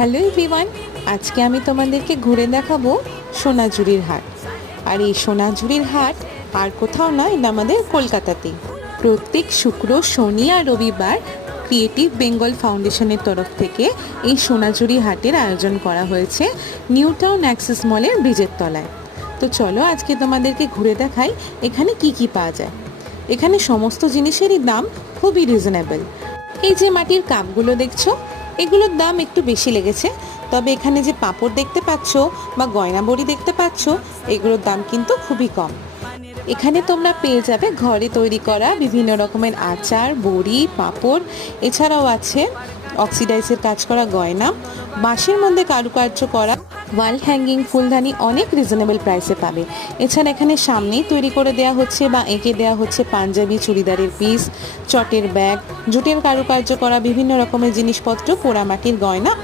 Hello everyone, আজকে আমি তোমাদেরকে ঘুরে দেখাবো সোনাঝুরির হাট। আর এই সোনাঝুরির হাট আর কোথাও নয়, এটা আমাদের কলকাতাতেই। প্রত্যেক শুক্র, শনি আর রবিবার ক্রিয়েটিভ বেঙ্গল ফাউন্ডেশনের তরফ থেকে এই সোনাঝুরি হাটের আয়োজন করা হয়েছে নিউ টাউন অ্যাক্সিস মলের ব্রিজের তলায়। তো চলো আজকে তোমাদেরকে ঘুরে দেখাই এখানে কি কি পাওয়া যায়। এখানে সমস্ত জিনিসেরই দাম খুবই রিজনেবল। এই যে মাটির কাপগুলো দেখছো, এগুলোর দাম একটু বেশি লেগেছে, তবে এখানে যে পাঁপড় দেখতে পাচ্ছ বা গয়না বড়ি দেখতে পাচ্ছ, এগুলোর দাম কিন্তু খুবই কম। এখানে তোমরা পেয়ে যাবে ঘরে তৈরি করা বিভিন্ন রকমের আচার, বড়ি, পাঁপড়। এছাড়াও আছে অক্সিডাইজের কাজ করা গয়না, বাঁশের মধ্যে কারুকার্য করা ওয়াল হ্যাঙ্গিং ফুলদানি অনেক রিজনেবল প্রাইসে পাবে। এছাড়া এখানে সামনেই তৈরি করে দেওয়া হচ্ছে বা এঁকে দেওয়া হচ্ছে পাঞ্জাবি চুড়িদারের পিস, চটের ব্যাগ, জুটের কারুকার্য করা বিভিন্ন রকমের জিনিসপত্র, পোড়ামাটির গয়না